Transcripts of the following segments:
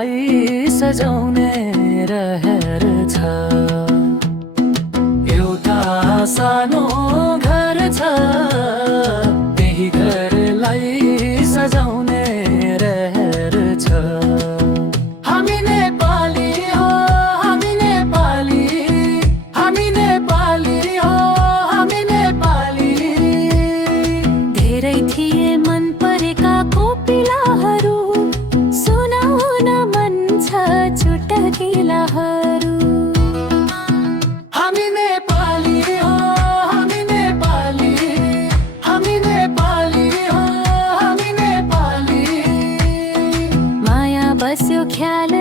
घरलाई सजाउने रहर छ। एउटा सानो घर छ, त्यही घरलाई सजाउने रहर छ। हामी नेपाली हो, हामी नेपाली, हामी नेपाली हो, हामी नेपाली। धेरै थिए मन परेका कोपिलाहरू, सुनाउन मन छ चुटकिलाहरू। हामी नेपाली हो, हामी नेपाली, हामी नेपाली हो, हामी नेपाली। माया बस्यो ख्याल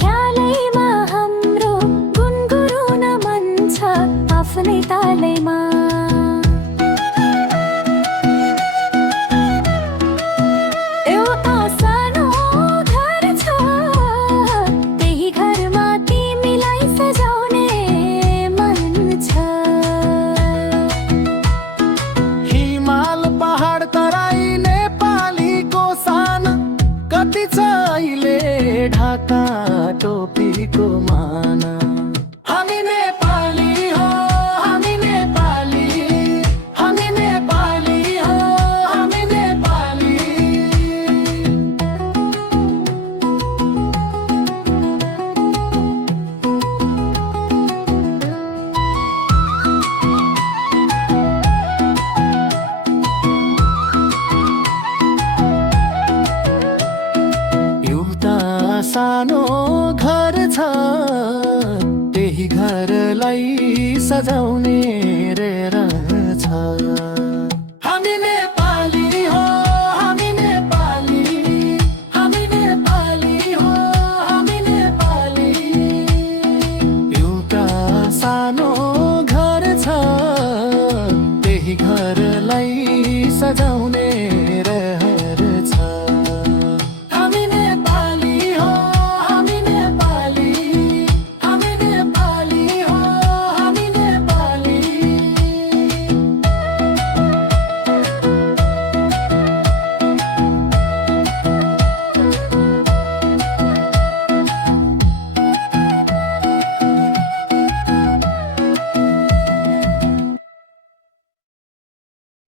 ख्यालैमा हाम्रो, गुनगुनाउन मन छ आफ्नै तालैमा। एउटा सानो घर छ, त्यही घरमा तिमीलाई सजाउने मन छ। हिमाल पहाड तराई नेपालीको सान, कति छ अहिले ढाका टोपीको मान। हामी नेपाली हो, हामी नेपाली, हामी नेपाली हो, हामी नेपाली। एउटा सानो घर छ, त्यही घरलाई सजाउने